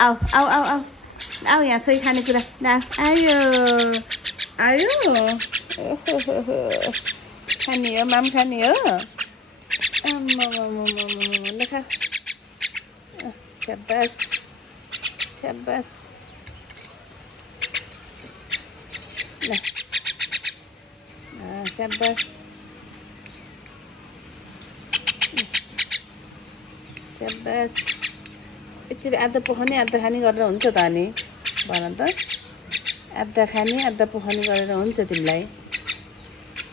आऊ आऊ आऊ आऊ आऊ यहाँ छ खानेकुरा आयो आयो ओहो खाने हो माम खाने हो ल खा स्याबास स्याबास ल स्याबास स्याबास यसरी आधा पोखनी आधा खाने गरेर हुन्छ त अनि भन त आधा खाने आधा पोखनी गरेर हुन्छ तिमीलाई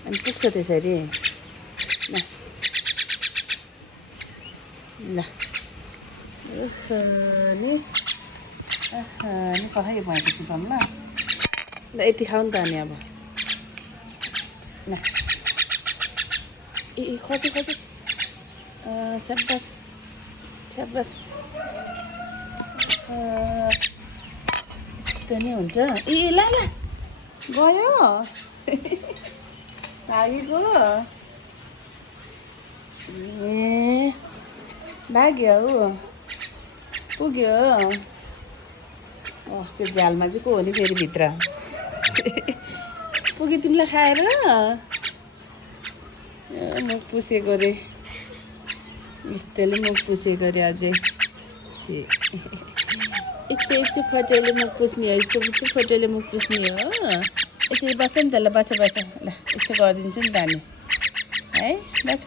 अनि पुग्छ त्यसरी ल ल नि कसै भएपछि त ल यति खाऊ नि त अनि अब ल ए खसी खसी छ्याब्बास छ्याब्बास यस्तो नि हुन्छ ए ल ल गयो भागेको ए भाग्यो हौ पुग्यो त्यो झ्यालमा चाहिँ को हो नि फेरि भित्र पुग्यो तिमीलाई खाएर मुख पुसेको रे यस्तोले मुख पुसेको रे अझै यस्तो फोटोले मुख पुस्ने हो यस्तो फोटोले मुख पुस्ने हो यसरी बस्छ नि त ल बस्छ ल यसो गरिदिन्छु नि त हामी है बस्छ